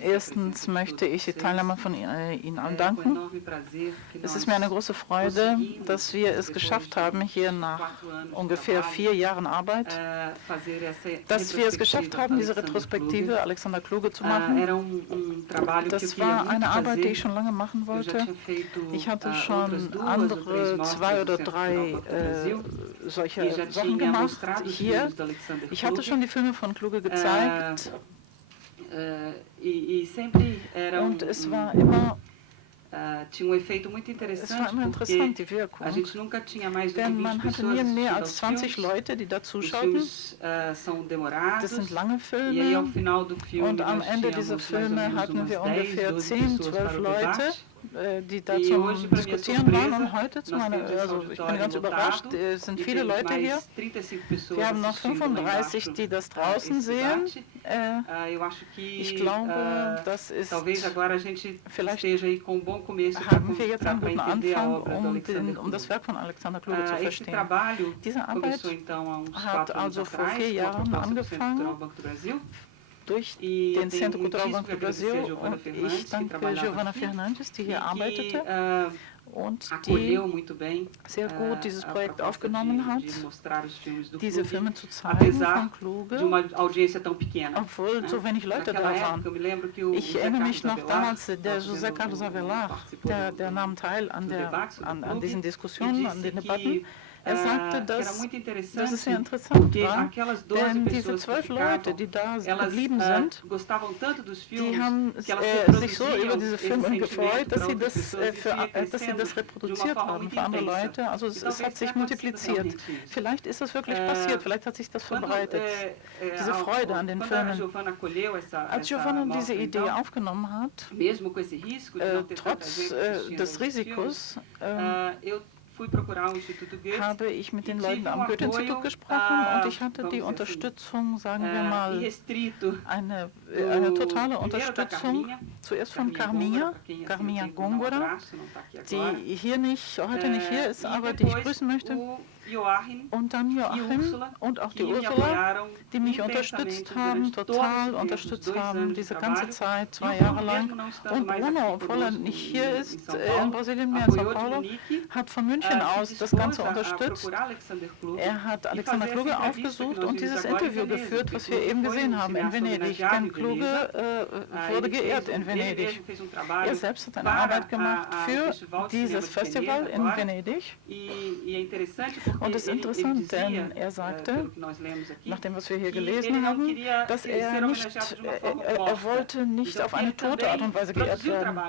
Erstens möchte ich die Teilnehmer von Ihnen allen danken. Es ist mir eine große Freude, dass wir es geschafft haben, hier nach ungefähr 4 Jahren Arbeit, dass wir es geschafft haben, diese Retrospektive Alexander Kluge zu machen. Das war eine Arbeit, die ich schon lange machen wollte. Ich hatte schon andere 2 oder 3 solche Sachen gemacht hier. Ich hatte schon die Filme von Kluge gezeigt. Und es war immer interessant, die Wirkung, denn man hatte nie mehr als 20 Leute, die da zuschauten. Das sind lange Filme und am Ende dieser Filme hatten wir ungefähr 10, 12 Leute, die da zum Diskutieren waren. Und heute, also ich bin ganz überrascht, es sind viele Leute hier. Wir haben noch 35, die das draußen sehen. Ich glaube, das ist, vielleicht haben wir jetzt einen guten Anfang, um das Werk von Alexander Kluge zu verstehen. Diese Arbeit hat also vor 4 Jahren angefangen durch den Centro Cultural Banco do Brasil, und ich danke Giovanna Fernandes, die hier arbeitete und die sehr gut dieses Projekt aufgenommen hat, diese Filme zu zeigen von Kluge, obwohl so wenig Leute da waren. Ich erinnere mich noch damals, der José Carlos Avelar, der nahm teil an diesen Diskussionen, an den Debatten. Er sagte, dass es sehr interessant war, denn diese 12 Leute, die da geblieben sind, die haben sich so über diese Filme gefreut, dass sie das reproduziert haben für andere Leute. Also es hat sich multipliziert. Vielleicht ist das wirklich passiert, vielleicht hat sich das verbreitet, diese Freude an den Filmen. Als Giovanna diese Idee aufgenommen hat, trotz des Risikos, habe ich mit den Leuten am Goethe-Institut gesprochen und ich hatte die Unterstützung, sagen wir mal, eine totale Unterstützung, zuerst von Carminha Góngora, die heute nicht hier ist, aber die ich grüßen möchte. Und dann Joachim und auch die Ursula, die mich unterstützt haben, total unterstützt haben, diese ganze Zeit, 2 Jahre lang. Und Bruno, obwohl er nicht hier ist, in Brasilien, mehr in São Paulo, hat von München aus das Ganze unterstützt. Er hat Alexander Kluge aufgesucht und dieses Interview geführt, was wir eben gesehen haben in Venedig. Denn Kluge wurde geehrt in Venedig. Er selbst hat eine Arbeit gemacht für dieses Festival in Venedig. Und es ist interessant, denn er sagte, nach dem, was wir hier gelesen haben, dass er wollte nicht auf eine tote Art und Weise geehrt werden.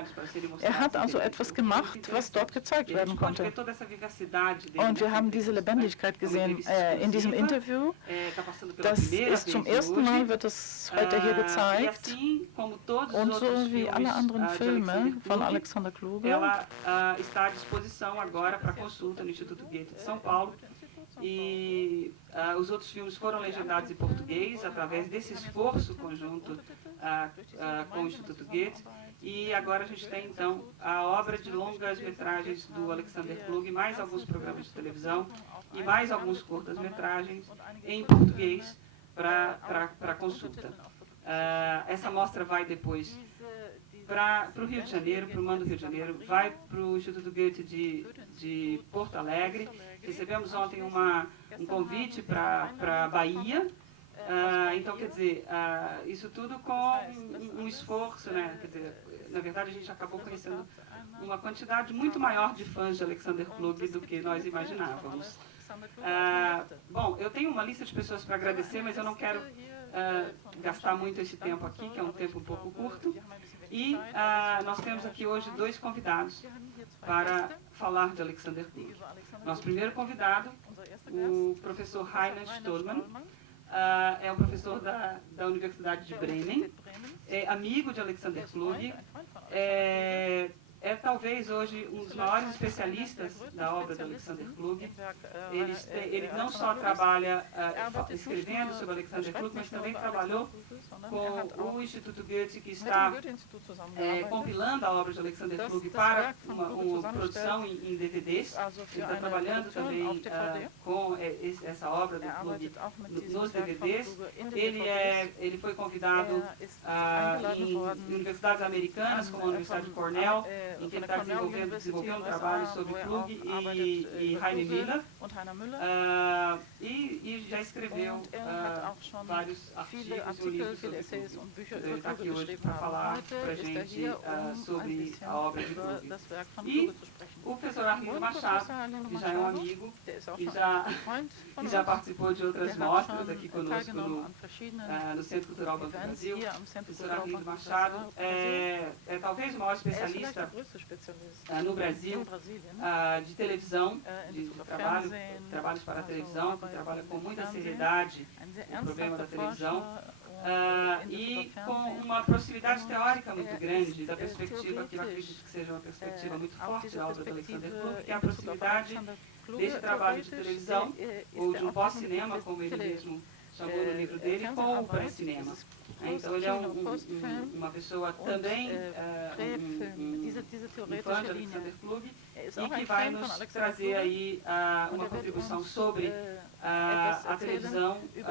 Er hat also etwas gemacht, was dort gezeigt werden konnte. Und wir haben diese Lebendigkeit gesehen in diesem Interview. Das ist zum ersten Mal, wird es heute hier gezeigt. Und so wie alle anderen Filme von Alexander Kluge, está à disposição agora para consulta no Instituto Goethe de São Paulo. E os outros filmes foram legendados em português através desse esforço conjunto com o Instituto Goethe. E agora a gente tem, então, a obra de longas metragens do Alexander Kluge, mais alguns programas de televisão e mais alguns curtas-metragens em português para consulta. Essa mostra vai depois para o Rio de Janeiro, para o MAN do Rio de Janeiro, vai para o Instituto Goethe de Porto Alegre. Recebemos ontem um convite para a Bahia. Então, quer dizer, isso tudo com um esforço, né? Quer dizer, na verdade, a gente acabou conhecendo uma quantidade muito maior de fãs de Alexander Kluge do que nós imaginávamos. Bom, eu tenho uma lista de pessoas para agradecer, mas eu não quero gastar muito esse tempo aqui, que é um tempo um pouco curto. E nós temos aqui hoje 2 convidados para falar de Alexander Kluge. Nosso primeiro convidado, o professor Rainer Stolman, é um professor da Universidade de Bremen, é amigo de Alexander Kluge, é é talvez hoje um dos maiores especialistas da obra do Alexander Klug. Ele não só trabalha escrevendo sobre Alexander Klug, mas também trabalhou com o Instituto Goethe, que está compilando a obra de Alexander Klug para uma produção em DVDs. Ele está trabalhando também com essa obra do Klug nos DVDs. Ele foi convidado em universidades americanas, como a Universidade de Cornell, em que ele está desenvolvendo um trabalho sobre Klug e Heine Miller, e já escreveu vários artigos e um livro sobre Klug. Ele está aqui hoje para falar para a gente sobre a obra de Klug. E o professor Arlindo Machado, que já é um amigo, que já participou de outras mostras aqui conosco no Centro Cultural Banco do Brasil. O professor Arlindo Machado é talvez o maior especialista no Brasil de televisão, de trabalhos para a televisão, que trabalha com muita seriedade o problema da televisão, e com uma proximidade teórica muito grande da perspectiva, que eu acredito que seja uma perspectiva muito forte da obra do Alexander Klug, que é a proximidade desse trabalho de televisão, ou de um pós-cinema, como ele mesmo chamou no livro dele, com o pré-cinema. Então ele é uma pessoa também um fã de Alexander Klug, e que vai nos trazer aí uma contribuição sobre a televisão e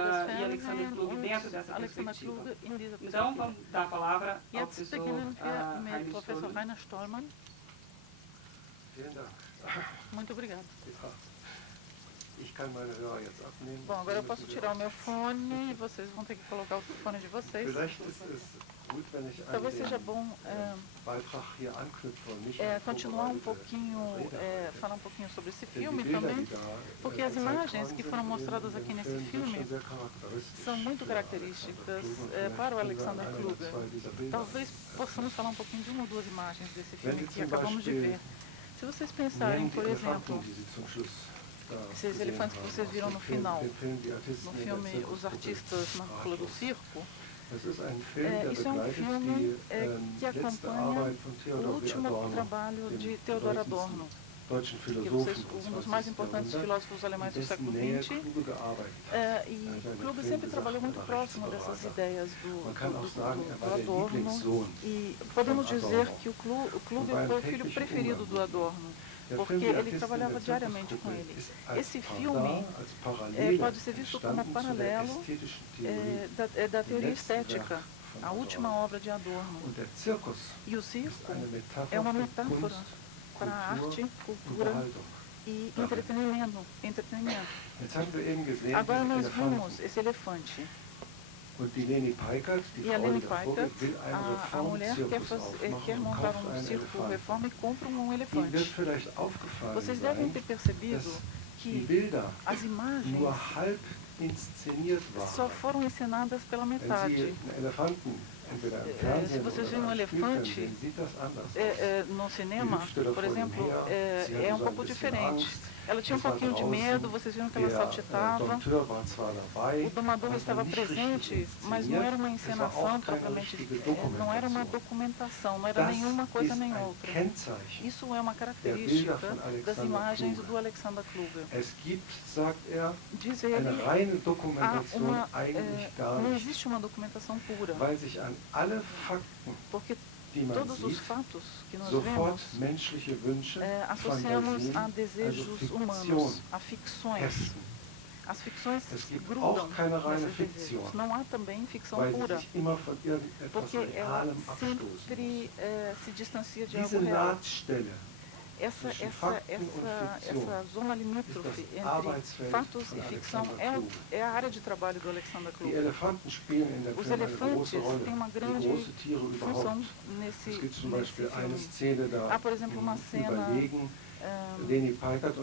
Alexander Klug dentro dessa perspectiva. Então vamos dar a palavra ao professor Rainer Stolman. Muito obrigado. Bom, agora eu posso tirar o meu fone e vocês vão ter que colocar o fone de vocês. Talvez seja bom continuar um pouquinho, falar um pouquinho sobre esse filme também, porque as imagens que foram mostradas aqui nesse filme são muito características para o Alexander Klug. Talvez possamos falar um pouquinho de uma ou duas imagens desse filme que acabamos de ver. Se vocês pensarem, por exemplo, esses elefantes que vocês viram no final, no filme Os Artistas na Cúpula do Circo, isso é um filme que acompanha o último trabalho de Theodor Adorno, um dos mais importantes filósofos alemães do século XX, e Klug sempre trabalhou muito próximo dessas ideias do Adorno, e podemos dizer que o Klug foi o filho preferido do Adorno, porque ele trabalhava diariamente com ele. Esse filme pode ser visto como paralelo da teoria estética, a última obra de Adorno. E o circo é uma metáfora para a arte, cultura e entretenimento. Agora nós vimos esse elefante. E a Leni Peikert, a mulher quer montar um circo reforma e compra um elefante. Vocês devem ter percebido que as imagens só foram ensinadas pela metade. Se vocês veem um elefante no cinema, por exemplo, é um pouco diferente. Ela tinha um pouquinho de medo, vocês viram que ela saltitava. O domador estava presente, mas não era uma encenação propriamente, não era uma documentação, não era nenhuma coisa nem outra. Isso é uma característica das imagens do Alexander Klug. Diz ele, não existe uma documentação pura, porque todos os fatos que nós vemos associamos a desejos humanos, a ficções. As ficções grudam nesses desejos. Não há também ficção pura, porque ela sempre se distancia de algo real. Essa zona limítrofe entre fatos e ficção é a área de trabalho do Alexander Klug. Os elefantes têm uma grande função nesse filme. Há, por exemplo, uma cena... Leni Peikert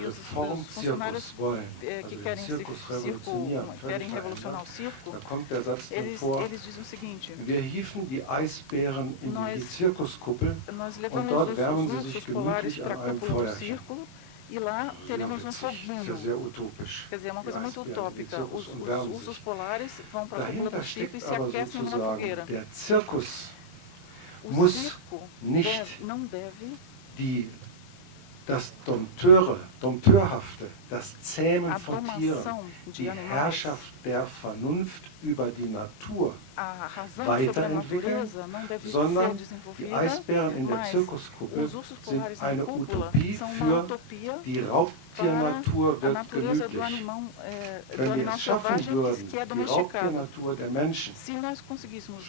e os funcionários que querem revolucionar o circo, eles dizem o seguinte: nós levamos os ursos polares para a cúpula do círculo e lá teremos um foguinho. Quer dizer, é uma coisa muito utópica. Os ursos polares vão para a cúpula do circo e se aquecem numa fogueira. muss nicht das Dompteurhafte, das Zähmen von Tieren, die Herrschaft der Vernunft über die Natur weiterentwickeln, sondern die Eisbären in der Zirkuskuppel sind eine Utopie für die Raubtiernatur wird gemütlich. Wenn wir es schaffen würden, die Raubtiernatur der Menschen,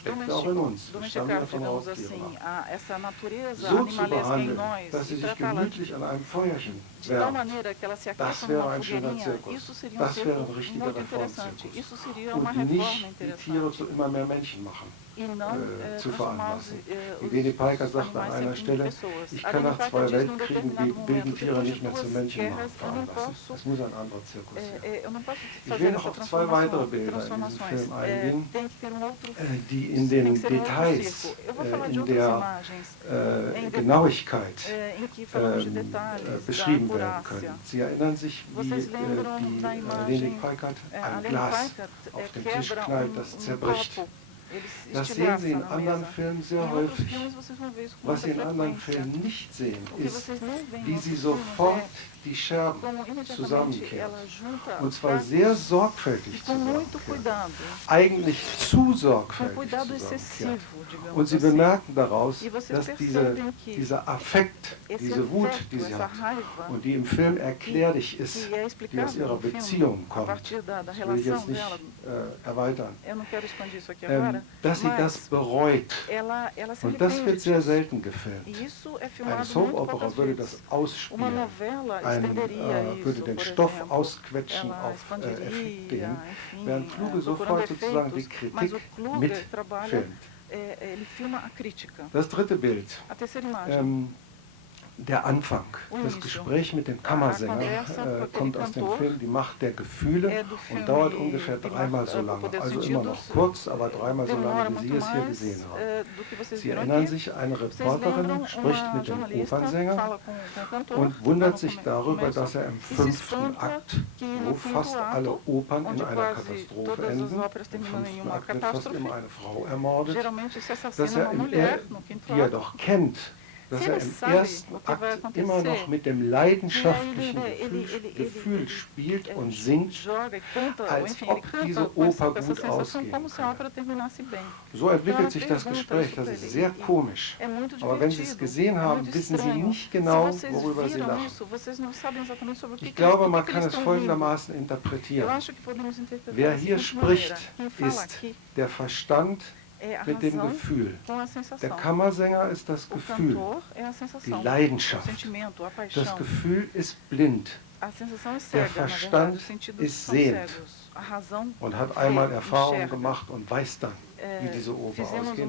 steckt auch in uns, wir stammen ja von Raubtieren ab, so zu behandeln, dass sie sich gemütlich an einem Feuerchen wärmen, das wäre ein schöner Zirkus, das wäre ein richtiger Reformzirkus. Und nicht die Tiere zu immer mehr Menschen machen. Zu veranlassen. Die Leni Piker sagt an einer Stelle, ich kann nach 2 Weltkriegen die wilden Tiere nicht mehr zu Menschen veranlassen. Das muss ein anderer Zirkus sein. Ich will noch auf 2 weitere Bilder in diesem Film eingehen, die in den Details, in der Genauigkeit beschrieben werden können. Sie erinnern sich, wie die Leni Piker ein Glas auf den Tisch knallt, das zerbricht. Das sehen Sie in anderen Filmen sehr häufig. Was Sie in anderen Filmen nicht sehen, ist, wie sie sofort die Scherben zusammenkehrt. Und zwar sehr sorgfältig zusammenkehrt. Eigentlich zu sorgfältig zusammenkehrt. Und Sie bemerken daraus, dass dieser Affekt, diese Wut, die sie hat und die im Film erklärlich ist, die aus ihrer Beziehung kommt, das will ich jetzt nicht erweitern, dass sie das bereut. Und das wird sehr selten gefilmt. Eine Soap-Opera würde das ausspielen, würde den Stoff ausquetschen auf Effekte, während Kluge sofort sozusagen die Kritik mitfilmt. Das dritte Bild. Der Anfang, das Gespräch mit dem Kammersänger, kommt aus dem Film Die Macht der Gefühle und dauert ungefähr 3-mal so lange. Also immer noch kurz, aber 3-mal so lange, wie Sie es hier gesehen haben. Sie erinnern sich, eine Reporterin spricht mit dem Opernsänger und wundert sich darüber, dass er im 5. Akt, wo fast alle Opern in einer Katastrophe enden, im 5. Akt wird fast immer eine Frau ermordet, dass er die er doch kennt, dass er im 1. Akt immer noch mit dem leidenschaftlichen Gefühl spielt und singt, als ob diese Oper gut ausgehen kann. So entwickelt sich das Gespräch, das ist sehr komisch. Aber wenn Sie es gesehen haben, wissen Sie nicht genau, worüber Sie lachen. Ich glaube, man kann es folgendermaßen interpretieren. Wer hier spricht, ist der Verstand mit dem Gefühl. Der Kammersänger ist das Gefühl, die Leidenschaft. Das Gefühl ist blind. Der Verstand ist sehend und hat einmal Erfahrung gemacht und weiß dann, wie diese Oper ausgeht.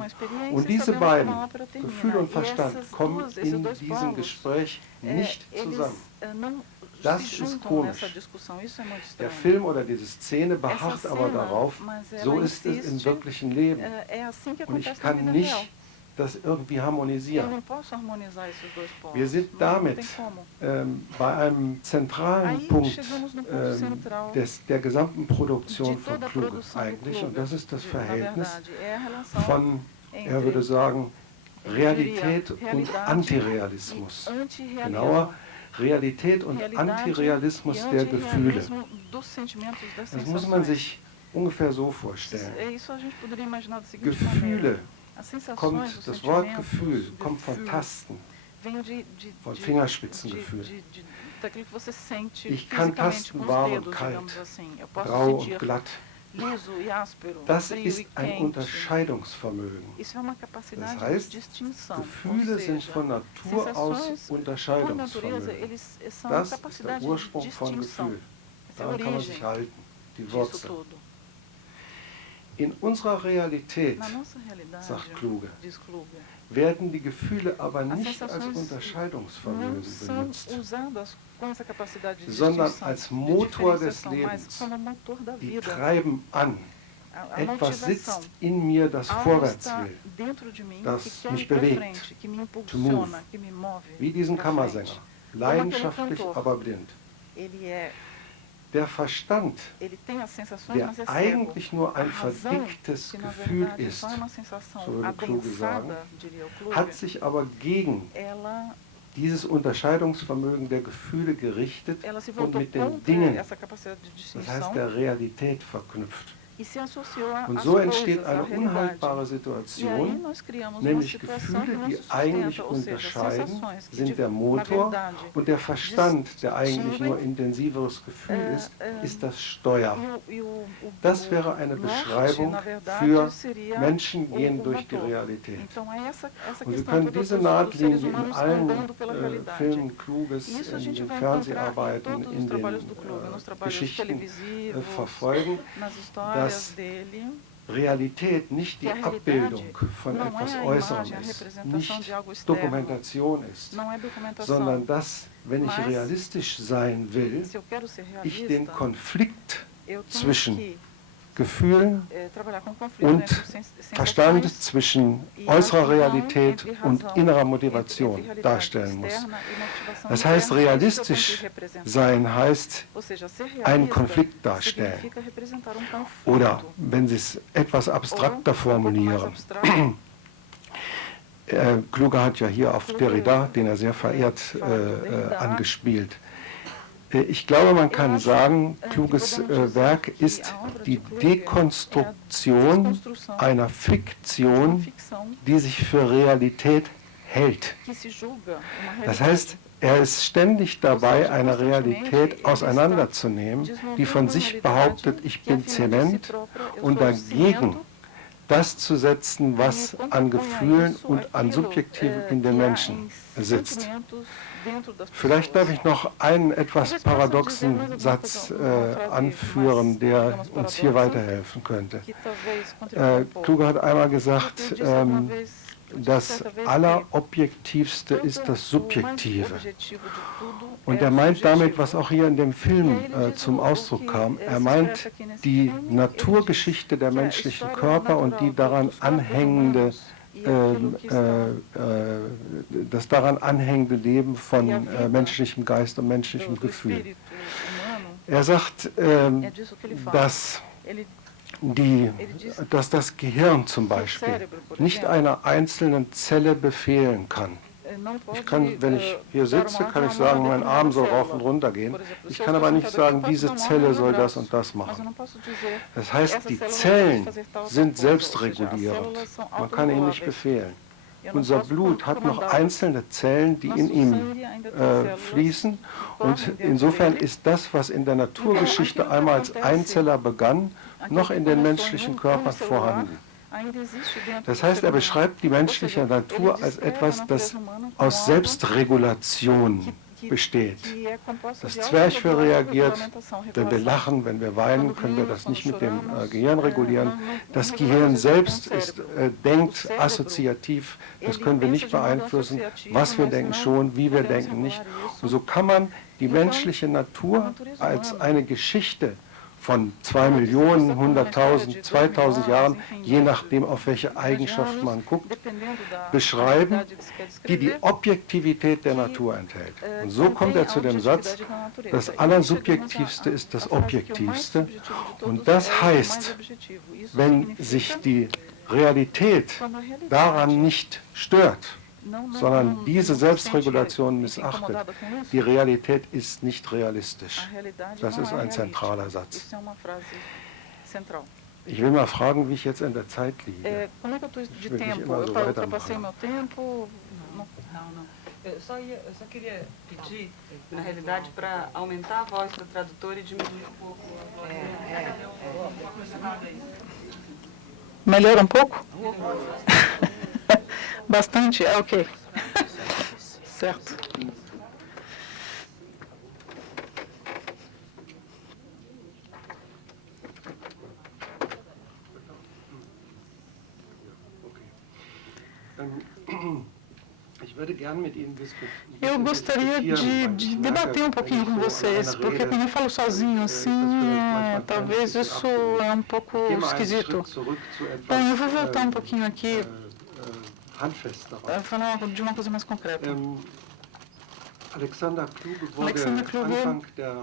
Und diese beiden, Gefühl und Verstand, kommen in diesem Gespräch nicht zusammen. Das ist komisch. Der Film oder diese Szene beharrt aber darauf, so ist es im wirklichen Leben. Und ich kann nicht das irgendwie harmonisieren. Wir sind damit bei einem zentralen Punkt der gesamten Produktion von Kluge eigentlich. Und das ist das Verhältnis von, er würde sagen, Realität und Antirealismus. Genauer, Realität und Antirealismus der Gefühle. Das muss man sich ungefähr so vorstellen. Gefühle, das Wort Gefühl kommt von Tasten, von Fingerspitzengefühl. Ich kann tasten warm und kalt, rau und glatt. Das ist ein Unterscheidungsvermögen. Das heißt, Gefühle sind von Natur aus Unterscheidungsvermögen. Das ist der Ursprung von Gefühl. Daran kann man sich halten, die Wurzel. In unserer Realität, sagt Kluge, werden die Gefühle aber nicht als Unterscheidungsvermögen benutzt, sondern als Motor des Lebens. Die treiben an. Etwas sitzt in mir, das vorwärts will, das mich bewegt, to move, wie diesen Kammersänger, leidenschaftlich, aber blind. Der Verstand, der eigentlich nur ein verdicktes Gefühl ist, so würde Kluge sagen, hat sich aber gegen dieses Unterscheidungsvermögen der Gefühle gerichtet und mit den Dingen, das heißt der Realität, verknüpft. Und so entsteht eine unhaltbare Situation, nämlich Gefühle, die eigentlich unterscheiden, sind der Motor und der Verstand, der eigentlich nur intensiveres Gefühl ist das Steuer. Das wäre eine Beschreibung für Menschen gehen durch die Realität. Und Sie können diese Nahtlinie in allen Filmen Kluges, in den Fernseharbeiten, in den Geschichten verfolgen, dass Realität nicht die Abbildung von etwas Äußerem ist, nicht Dokumentation ist, sondern dass, wenn ich realistisch sein will, ich den Konflikt zwischen Gefühlen und Verstand, zwischen äußerer Realität und innerer Motivation darstellen muss. Das heißt, realistisch sein heißt einen Konflikt darstellen. Oder, wenn Sie es etwas abstrakter formulieren, Kluge hat ja hier auf Derrida, den er sehr verehrt, angespielt. Ich glaube, man kann sagen, Kluges Werk ist die Dekonstruktion einer Fiktion, die sich für Realität hält. Das heißt, er ist ständig dabei, eine Realität auseinanderzunehmen, die von sich behauptet, ich bin Zement, und dagegen das zu setzen, was an Gefühlen und an Subjektiven in den Menschen sitzt. Vielleicht darf ich noch einen etwas paradoxen Satz anführen, der uns hier weiterhelfen könnte. Kluge hat einmal gesagt, das Allerobjektivste ist das Subjektive. Und er meint damit, was auch hier in dem Film zum Ausdruck kam, er meint die Naturgeschichte der menschlichen Körper und die daran anhängende das daran anhängende Leben von menschlichem Geist und menschlichem Gefühl. Er sagt, dass das Gehirn zum Beispiel nicht einer einzelnen Zelle befehlen kann. Ich kann, wenn ich hier sitze, kann ich sagen, mein Arm soll rauf und runter gehen. Ich kann aber nicht sagen, diese Zelle soll das und das machen. Das heißt, die Zellen sind selbstregulierend. Man kann ihnen nicht befehlen. Unser Blut hat noch einzelne Zellen, die in ihm fließen. Und insofern ist das, was in der Naturgeschichte einmal als Einzeller begann, noch in den menschlichen Körpern vorhanden. Das heißt, er beschreibt die menschliche Natur als etwas, das aus Selbstregulation besteht. Das Zwerchfell reagiert, wenn wir lachen, wenn wir weinen, können wir das nicht mit dem Gehirn regulieren. Das Gehirn selbst denkt assoziativ, das können wir nicht beeinflussen. Was wir denken schon, wie wir denken nicht. Und so kann man die menschliche Natur als eine Geschichte von 2 Millionen, 100.000, 2.000 Jahren, je nachdem, auf welche Eigenschaft man guckt, beschreiben, die die Objektivität der Natur enthält. Und so kommt er zu dem Satz, das Allersubjektivste ist das Objektivste. Und das heißt, wenn sich die Realität daran nicht stört, sondern diese Selbstregulation missachtet. Die Realität ist nicht realistisch. Das ist ein zentraler Satz. Ich will mal fragen, wie ich jetzt in der Zeit liege. Ich will nicht immer so weitermachen. Eu só queria pedir, na realidade, para aumentar a voz do tradutor e diminuir um pouco a Melhora um pouco? Bastante? Ok. Certo. Eu gostaria de debater um pouquinho com vocês, porque quando eu falo sozinho assim, talvez isso é um pouco esquisito. Bom, eu vou voltar um pouquinho aqui, falar de uma coisa mais concreta. Alexander Kluge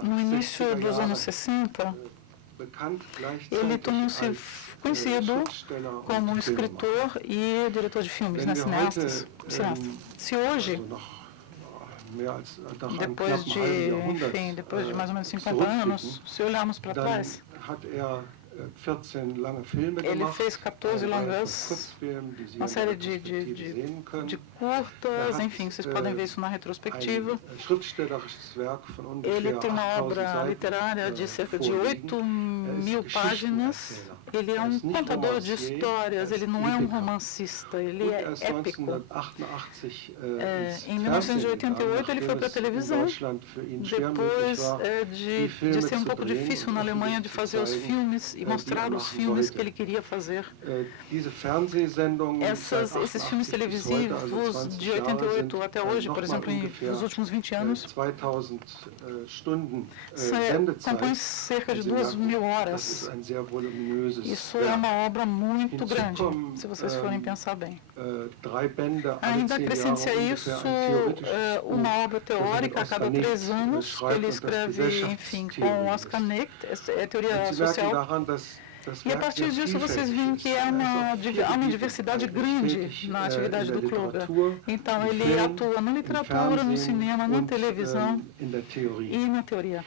no início dos anos 60, ele tornou-se conhecido como escritor e diretor de filmes, né, cineasta. Se hoje, depois de mais ou menos 50 anos, se olharmos para trás, ele fez 14 longas, uma série de curtas, enfim, vocês podem ver isso na retrospectiva. Ele tem uma obra literária de cerca de 8.000 páginas. Ele é um contador de histórias, ele não é um romancista, ele é épico. Em 1988 ele foi para a televisão, depois de ser um pouco difícil na Alemanha de fazer os filmes e mostrar os filmes que ele queria fazer. Esses filmes televisivos de 88 até hoje, por exemplo, nos últimos 20 anos, compõem cerca de 2.000 horas. Isso é uma obra muito grande, se vocês forem pensar bem. Ainda acrescente a isso uma obra teórica a cada 3 anos, que ele escreve, enfim, com Oscar Necht, é teoria social. E a partir disso vocês veem que há uma diversidade grande na atividade do Kluge. Então ele atua na literatura, no cinema, na televisão e na teoria.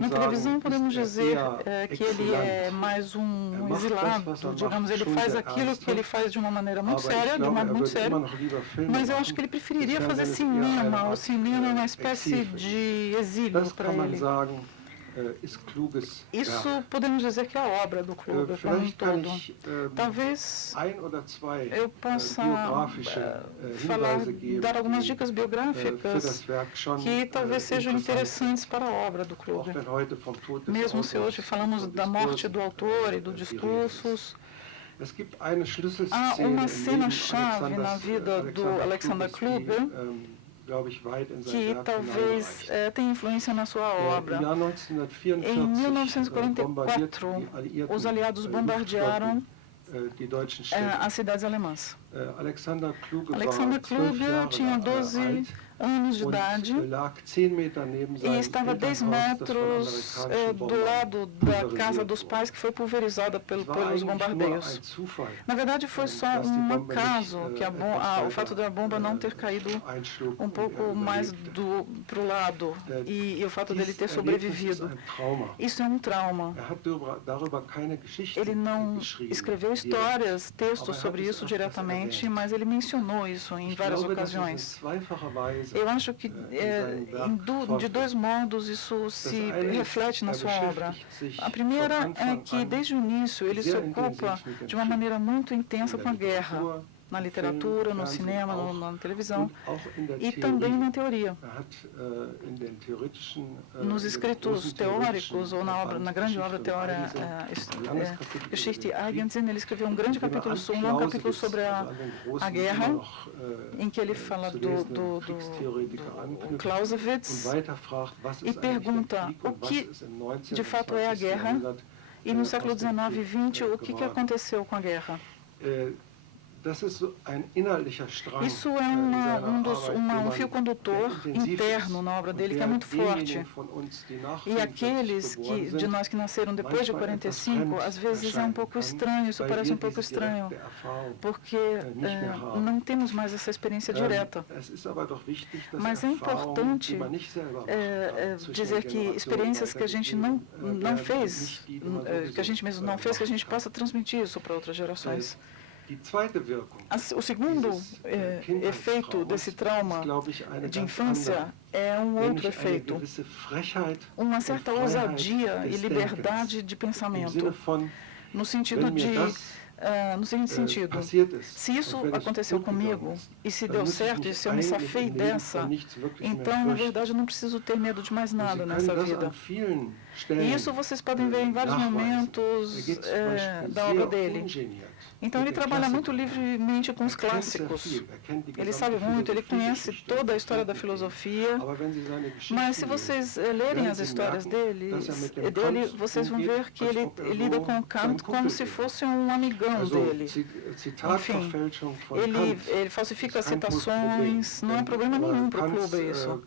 Na televisão podemos dizer que ele é mais um exilado, digamos, ele faz aquilo que ele faz de uma maneira muito séria, de um modo muito sério, mas eu acho que ele preferiria fazer cinema. O cinema é uma espécie de exílio para ele. Isso podemos dizer que é a obra do Kluge como um todo. Talvez eu possa dar algumas dicas biográficas que talvez sejam interessantes para a obra do Kluge. Mesmo se hoje falamos da morte do autor e dos discursos, há uma cena-chave na vida do Alexander Kluge que talvez tenha influência na sua obra. Em 1944, os aliados bombardearam as cidades alemãs. Alexander Kluge tinha 12 anos de idade e estava a 10 metros do lado da casa dos pais, que foi pulverizada pelos bombardeios. Na verdade, foi só um acaso que o fato da bomba não ter caído um pouco mais para o lado e o fato dele ter sobrevivido. Isso é um trauma. Ele não escreveu histórias, textos sobre isso diretamente, mas ele mencionou isso em várias ocasiões. Eu acho que, de 2 modos, isso se reflete na sua obra. A primeira é que, desde o início, ele se ocupa de uma maneira muito intensa com a guerra, na literatura, no cinema, na televisão e também na teoria. Nos escritos teóricos, ou na grande obra teórica Geschichte Eigensinn, ele escreveu um grande capítulo, um longo capítulo sobre a guerra, em que ele fala do Clausewitz e pergunta o que de fato é a guerra e no século XIX e XX o que aconteceu com a guerra. Isso é um fio condutor interno na obra dele que é muito forte. E aqueles de nós que nasceram depois de 45, às vezes é um pouco estranho, isso parece um pouco estranho, porque não temos mais essa experiência direta. Mas é importante dizer que experiências que a gente não fez, que a gente mesmo não fez, que a gente possa transmitir isso para outras gerações. O segundo efeito desse trauma de infância é um outro efeito, uma certa ousadia e liberdade de pensamento, no sentido de no seguinte sentido: se isso aconteceu comigo e se deu certo, e se eu me safei dessa, então, na verdade, eu não preciso ter medo de mais nada nessa vida. E isso vocês podem ver em vários momentos da obra dele. Então ele trabalha muito livremente com os clássicos. Ele sabe muito, ele conhece toda a história da filosofia. Mas se vocês lerem as histórias dele, vocês vão ver que ele lida com Kant como se fosse um amigão dele. Enfim, ele falsifica citações, não é problema nenhum para o clube isso.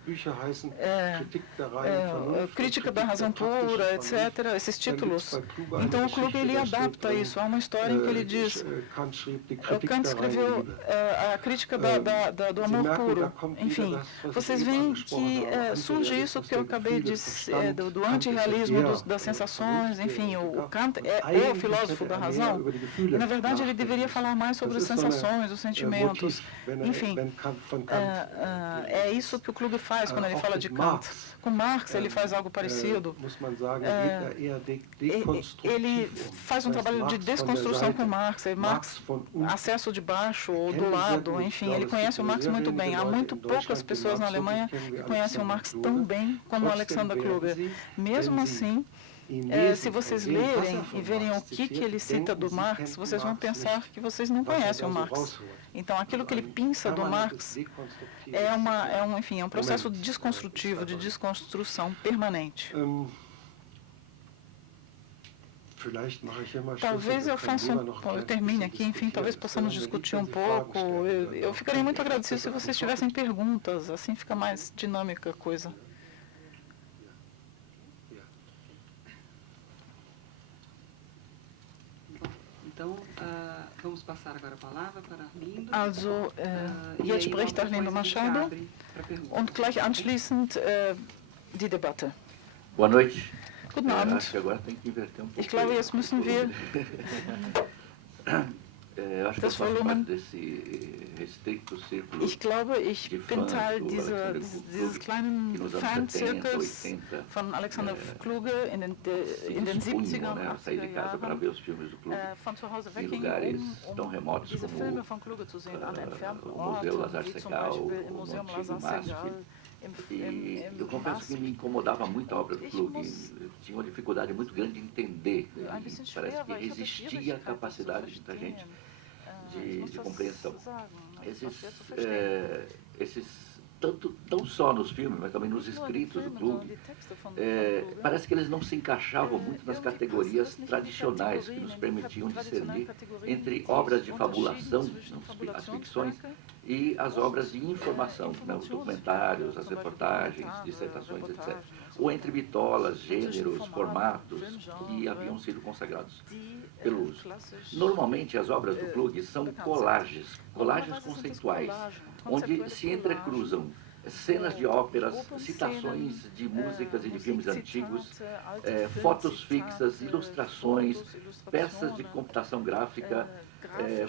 Crítica da razão pura, etc., esses títulos. Então o clube ele adapta isso. Há uma história em que ele diz, Kant escreveu a crítica do amor puro. Enfim, vocês veem que surge isso que eu acabei de dizer, do antirrealismo, das sensações, enfim, o Kant é o filósofo da razão, e na verdade ele deveria falar mais sobre as sensações, os sentimentos, enfim, é isso que o clube faz quando ele fala de Kant. Com Marx ele faz algo parecido, ele faz um trabalho de desconstrução com Marx, acesso de baixo ou do lado, enfim, ele conhece o Marx muito bem. Há muito poucas pessoas na Alemanha que conhecem o Marx tão bem como Alexander Kluge. Mesmo assim, se vocês lerem e verem o que ele cita do Marx, vocês vão pensar que vocês não conhecem o Marx. Então, aquilo que ele pinça do Marx é um processo desconstrutivo, de desconstrução permanente. Talvez eu termine aqui, enfim, talvez possamos discutir um pouco. Eu ficaria muito agradecido se vocês tivessem perguntas, assim fica mais dinâmica a coisa. Então, vamos passar agora a palavra para Arlindo. Also, jetzt spricht Arlindo Machado und gleich anschließend die Debatte. Boa noite. Guten Abend. Acho que agora tem que inverter um pouco. Ich glaube, jetzt müssen wir das Volumen. Ich glaube, ich bin Teil dieses kleinen Fanzirkels von Alexander Kluge in den 70er und 80er Jahren von zu Hause weg ging, diese Filme von Kluge zu sehen an entfernten Orten, wie zum Beispiel im Museum Lazar-Segal. E eu confesso que me incomodava muito a obra do Kluge. Eu tinha uma dificuldade muito grande de entender. Parece que existia a capacidade de muita gente de compreensão. Não só nos filmes, mas também nos escritos do Kluge, parece que eles não se encaixavam muito nas categorias tradicionais que nos permitiam discernir entre obras de fabulação, as ficções, e as obras de informação, os documentários, as reportagens, dissertações, etc. Ou entre bitolas, gêneros, formatos que haviam sido consagrados pelo uso. Normalmente as obras do Kluge são collages conceituais, onde se entrecruzam cenas de óperas, citações de músicas e de filmes antigos, fotos fixas, ilustrações, peças de computação gráfica,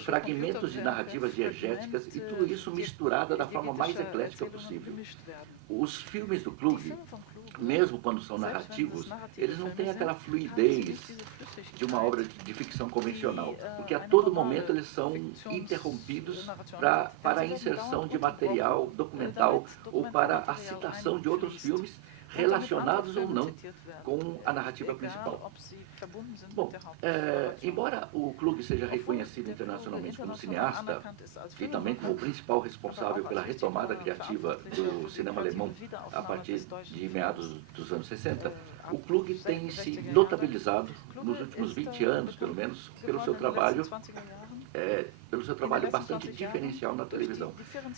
fragmentos de narrativas diegéticas e tudo isso misturado da forma mais eclética possível. Os filmes do Kluge, mesmo quando são narrativos, eles não têm aquela fluidez de uma obra de ficção convencional, porque a todo momento eles são interrompidos para a inserção de material documental ou para a citação de outros filmes relacionados ou não com a narrativa principal. Bom, embora o Kluge seja reconhecido internacionalmente como cineasta e também como o principal responsável pela retomada criativa do cinema alemão a partir de meados dos anos 60, o Kluge tem se notabilizado nos últimos 20 anos, pelo menos, pelo seu trabalho bastante diferencial na televisão.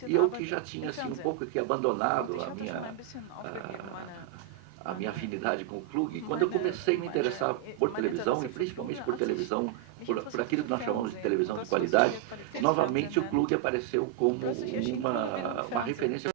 E eu que já tinha assim, um pouco aqui abandonado a minha afinidade com o Kluge, quando eu comecei a me interessar por televisão, e principalmente por televisão, por aquilo que nós chamamos de televisão de qualidade, novamente o Kluge apareceu como uma referência